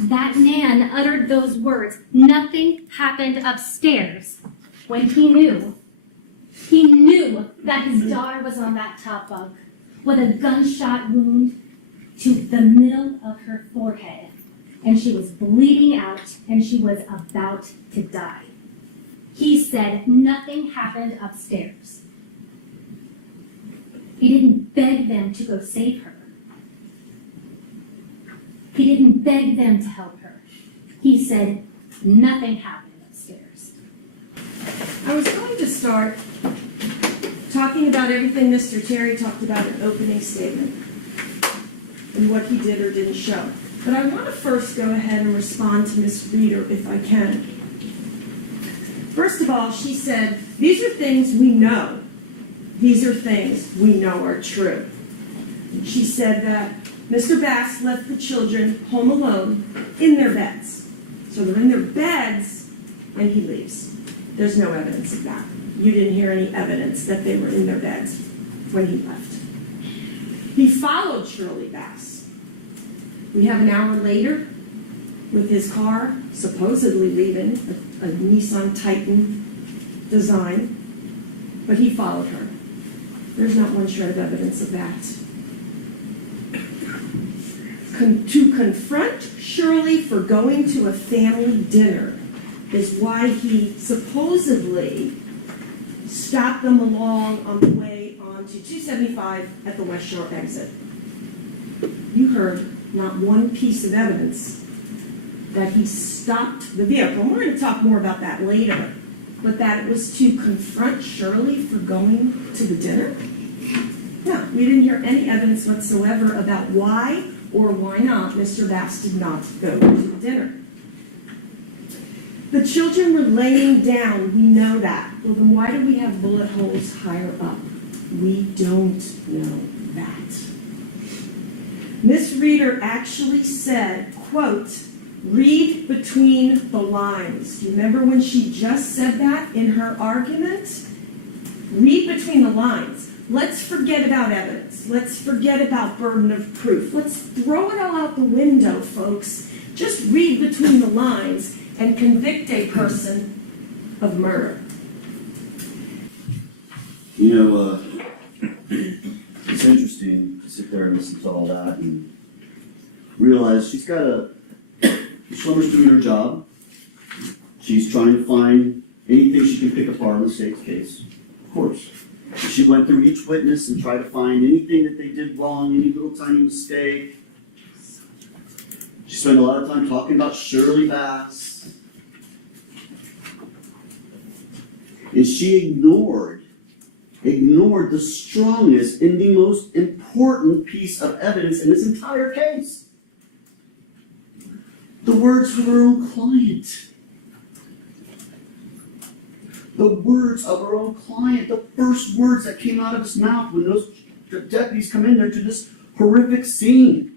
That man uttered those words, "Nothing happened upstairs," when he knew that his daughter was on that top bunk with a gunshot wound to the middle of her forehead, and she was bleeding out and she was about to die. He said nothing happened upstairs. He didn't beg them to go save her. He didn't beg them to help her. He said nothing happened upstairs. I was going to start talking about everything Mr. Terry talked about in opening statement and what he did or didn't show. But I want to first go ahead and respond to Ms. Reeder if I can. First of all, she said, these are things we know. These are things we know are true. She said that Mr. Bass left the children home alone in their beds. So they're in their beds and he leaves. There's no evidence of that. You didn't hear any evidence that they were in their beds when he left. He followed Shirley Bass. We have an hour later with his car supposedly leaving, a Nissan Titan design, but he followed her. There's not one shred of evidence of that. To confront Shirley for going to a family dinner is why he supposedly stopped them along on the way onto 275 at the West Shore exit. You heard not one piece of evidence that he stopped the vehicle. And we're going to talk more about that later. But that it was to confront Shirley for going to the dinner? No, we didn't hear any evidence whatsoever about why or why not Mr. Bass did not go to the dinner. The children were laying down, we know that. Well, then why do we have bullet holes higher up? We don't know that. Miss Reeder actually said, quote, read between the lines. Do you remember when she just said that in her argument? Read between the lines. Let's forget about evidence. Let's forget about burden of proof. Let's throw it all out the window, folks. Just read between the lines and convict a person of murder. You know, it's interesting to sit there and listen to all that and realize she's got Schlemmer's doing her job. She's trying to find anything she can pick apart in the state's case. Of course. She went through each witness and tried to find anything that they did wrong, any little tiny mistake. She spent a lot of time talking about Shirley Bass. And she ignored the strongest and the most important piece of evidence in this entire case. The words from her own client. The words of her own client, the first words that came out of his mouth when those deputies come in there to this horrific scene.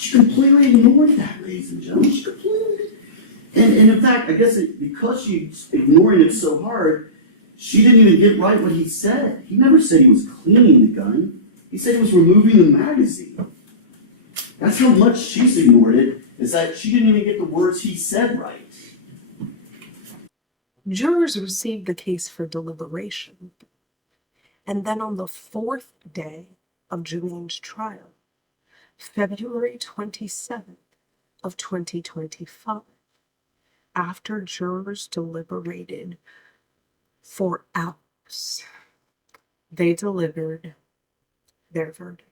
She completely ignored that, ladies and gentlemen. She completely. And in fact, I guess because she's ignoring it so hard, she didn't even get right what he said. He never said he was cleaning the gun. He said he was removing the magazine. That's how much she's ignored it, is that she didn't even get the words he said right. Jurors received the case for deliberation. And then on the fourth day of Jermaine's trial, February 27th of 2025, after jurors deliberated for hours, they delivered their verdict.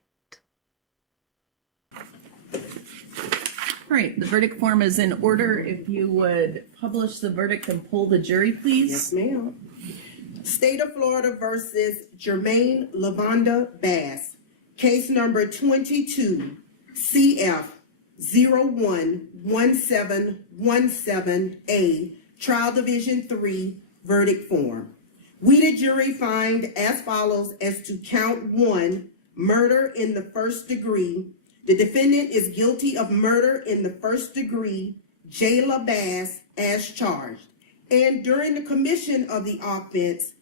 All right, the verdict form is in order. If you would publish the verdict and poll the jury, please. Yes, ma'am. State of Florida versus Jermaine Lavanda Bass. Case number 22 CF 011717A, Trial Division 3, verdict form. We, the jury, find as follows as to count 1, murder in the first degree. The defendant is guilty of murder in the first degree, Jaylah Bass, as charged. And during the commission of the offense,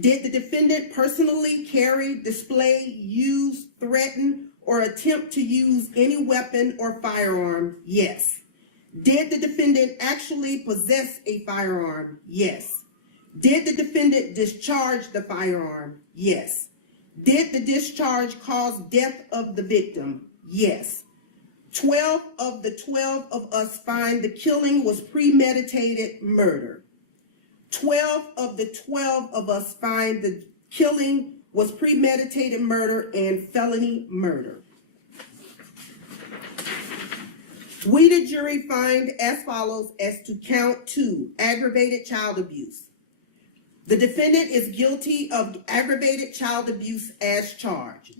did the defendant personally carry, display, use, threaten, or attempt to use any weapon or firearm? Yes. Did the defendant actually possess a firearm? Yes. Did the defendant discharge the firearm? Yes. Did the discharge cause death of the victim? Yes. 12 of the 12 of us find the killing was premeditated murder. 12 of the 12 of us find the killing was premeditated murder and felony murder. We, the jury, find as follows as to count 2, aggravated child abuse. The defendant is guilty of aggravated child abuse as charged.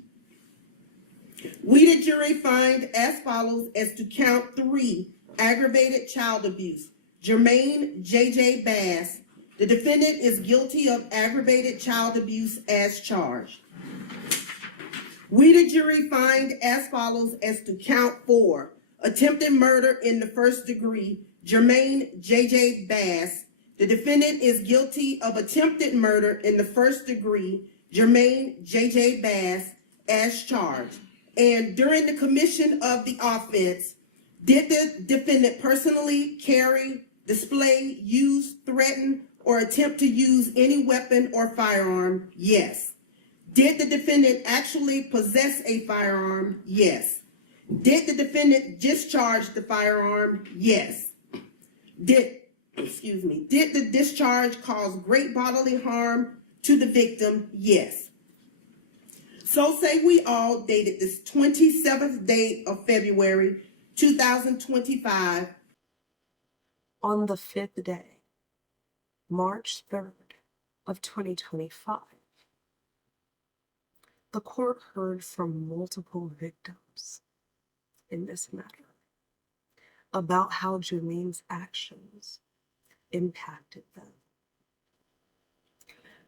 We, the jury, find as follows as to count 3, aggravated child abuse. Jermaine J.J. Bass. The defendant is guilty of aggravated child abuse as charged. We, the jury, find as follows as to count 4, attempted murder in the first degree, Jermaine J.J. Bass. The defendant is guilty of attempted murder in the first degree, Jermaine J.J. Bass, as charged. And during the commission of the offense, did the defendant personally carry, display, use, threaten, or attempt to use any weapon or firearm? Yes. Did the defendant actually possess a firearm? Yes. Did the defendant discharge the firearm? Yes. Did the discharge cause great bodily harm to the victim? Yes. So say we all, dated this 27th day of February, 2025. On the 5th day, March 3rd of 2025, the court heard from multiple victims in this matter about how Jermaine's actions impacted them.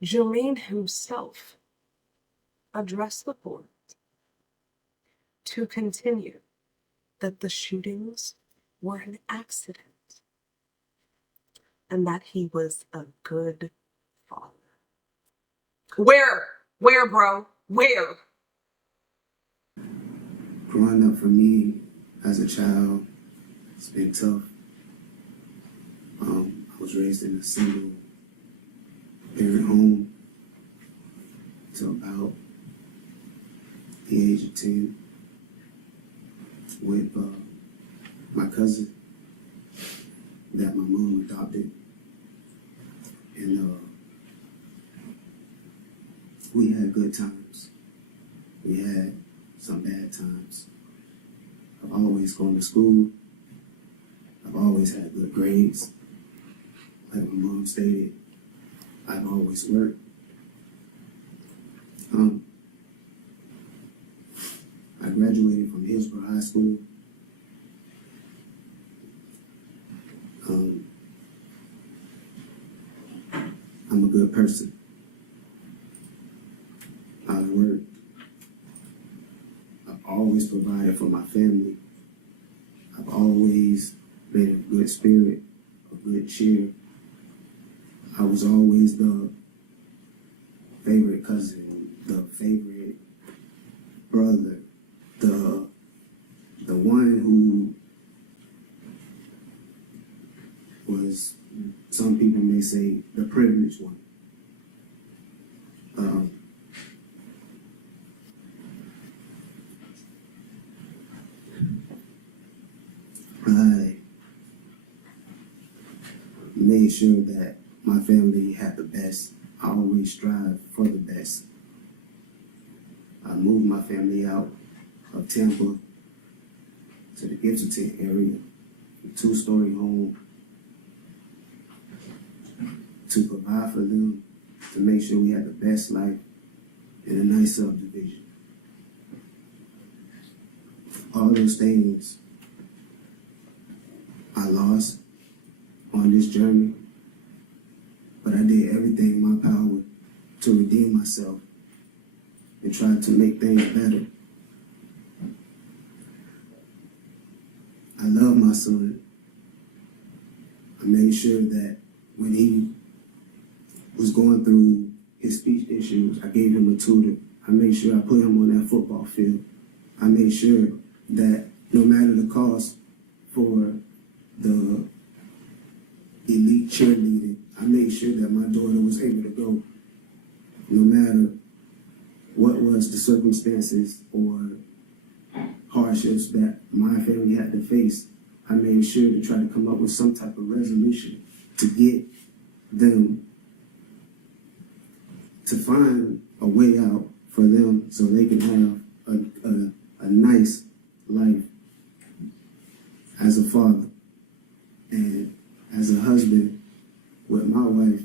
Jermaine himself addressed the court to continue that the shootings were an accident and that he was a good father. Where, bro? Where? Growing up for me as a child, it's been tough. I was raised in a single parent home till about the age of 10 with my cousin that my mom adopted. And we had good times. We had some bad times. I've always gone to school. I've always had good grades. Like my mom stated, I've always worked. I graduated from Hillsborough High School. I'm a good person. I've worked. I've always provided for my family. always been a good spirit, a good cheer. I was always the favorite cousin, the favorite brother, the one who was, some people may say, the privileged one. I made sure that my family had the best. I always strive for the best. I moved my family out of Tampa to the Gibson area, a 2-story home, to provide for them, to make sure we had the best life in a nice subdivision. All those things I lost on this journey, but I did everything in my power to redeem myself and try to make things better. I love my son. I made sure that when he was going through his speech issues, I gave him a tutor. I made sure I put him on that football field. I made sure that no matter the cost for the elite cheerleading, I made sure that my daughter was able to go, no matter what was the circumstances or hardships that my family had to face. I made sure to try to come up with some type of resolution to get them to find a way out for them so they can have a nice life as a father and as a husband with my wife.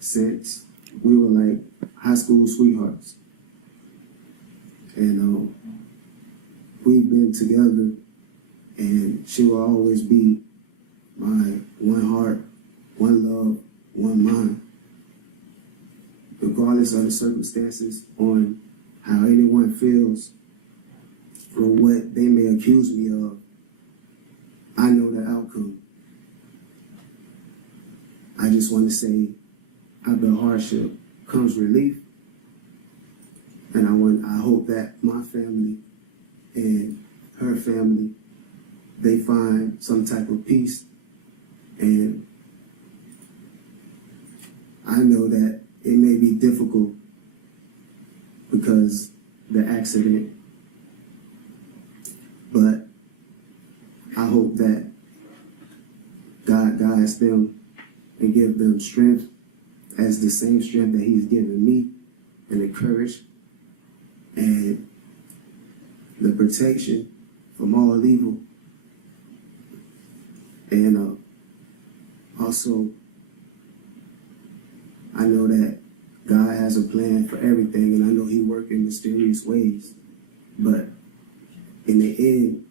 Since we were like high school sweethearts, and we've been together, and she will always be my one heart, one love, one mind. Regardless of the circumstances on how anyone feels or what they may accuse me of, I know the outcome. I just want to say, after hardship comes relief, and I hope that my family and her family, they find some type of peace. And I know that it may be difficult because the accident, but I hope that God guides them and give them strength as the same strength that He's given me, and the courage and the protection from all evil. And also, I know that God has a plan for everything, and I know He works in mysterious ways. But in the end,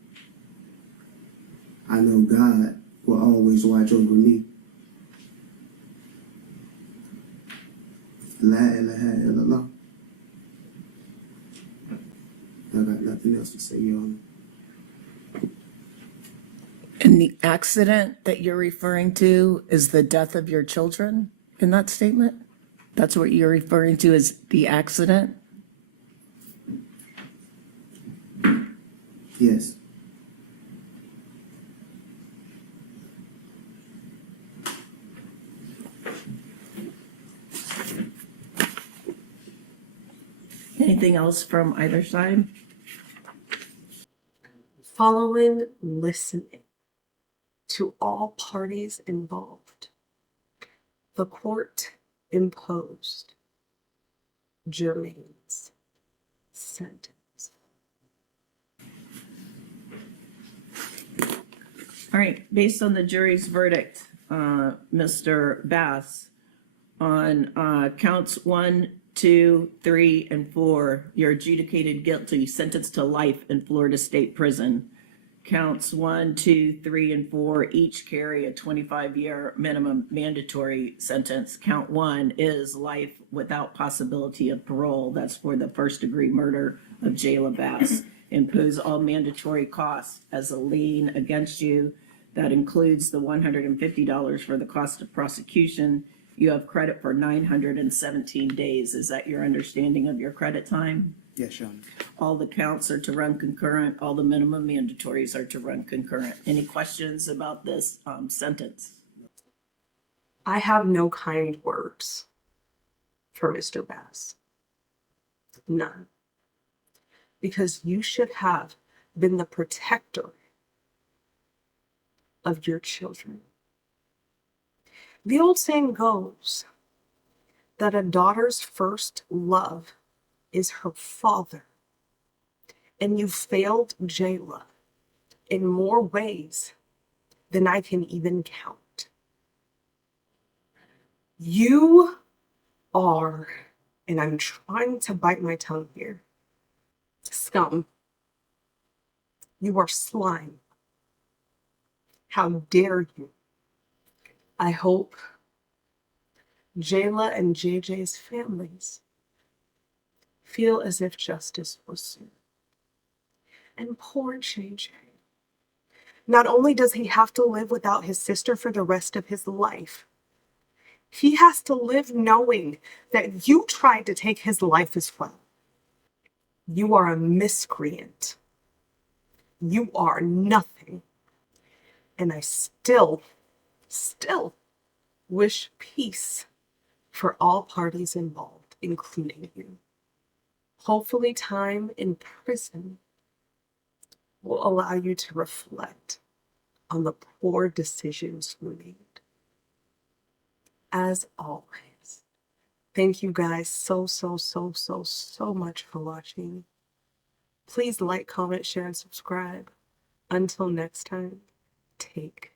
I know God will always watch over me. La ilaha illallah. I got nothing else to say, Your Honor. And the accident that you're referring to is the death of your children in that statement? That's what you're referring to as the accident? Yes. Anything else from either side? Following listening to all parties involved, the court imposed Jermaine's sentence. All right, based on the jury's verdict, Mr. Bass, on counts 1, 2, 3, and 4, you're adjudicated guilty, sentenced to life in Florida State Prison. Counts 1, 2, 3, and 4 each carry a 25-year minimum mandatory sentence. Count 1 is life without possibility of parole. That's for the first-degree murder of Jaylah Bass. impose all mandatory costs as a lien against you. That includes the $150 for the cost of prosecution. You have credit for 917 days. Is that your understanding of your credit time? Yes, Your Honor. All the counts are to run concurrent. All the minimum mandatories are to run concurrent. Any questions about this sentence? I have no kind words for Mr. Bass. None. Because you should have been the protector of your children. The old saying goes that a daughter's first love is her father. And you failed Jaylah in more ways than I can even count. You are, and I'm trying to bite my tongue here, scum. You are slime. How dare you? I hope Jaylah and JJ's families feel as if justice was served. And poor JJ. Not only does he have to live without his sister for the rest of his life, he has to live knowing that you tried to take his life as well. You are a miscreant. You are nothing. And I still wish peace for all parties involved, including you. Hopefully, time in prison will allow you to reflect on the poor decisions you made. As always, thank you guys so much for watching. Please like, comment, share, and subscribe. Until next time, take